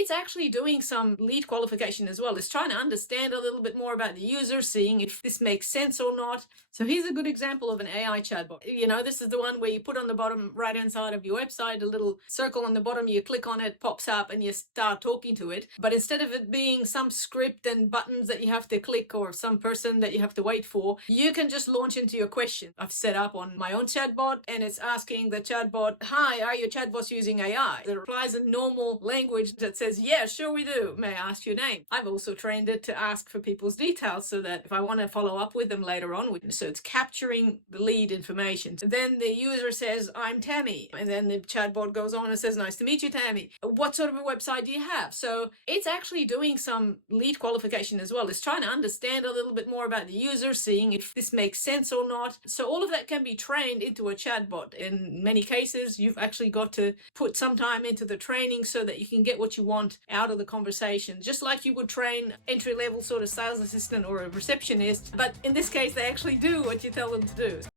it's actually doing some lead qualification as well. It's trying to understand a little bit more about the user, seeing if this makes sense or not. So here's a good example of an AI chatbot. This is the one where you put on the bottom right hand side of your website a little circle on the bottom, you click on it, pops up, and you start talking to it. But instead of it being some script and buttons that you have to click or some person that you have to wait for, you can just launch into your question. I've set up on my own chatbot, and it's asking the chatbot, "Hi, are your chatbots using AI?" It replies in normal language that says, "Yeah, sure we do. May I ask your name?" I've also trained it to ask for people's details so that if I want to follow up with them later on, so it's capturing the lead information. Then the user says, "I'm Tammy," and then the chatbot goes on and says, "Nice to meet you, Tammy. What sort of a website do you have?" So it's actually doing some lead qualification as well. It's trying to understand a little bit more about the user, seeing if this makes sense or not. So all of that can be trained into a chatbot. In many cases, you've actually got to put some time into the training so that you can get what you want out of the conversation, just like you would train entry-level sort of sales assistant or a receptionist. But in this case, they actually do what you tell them to do.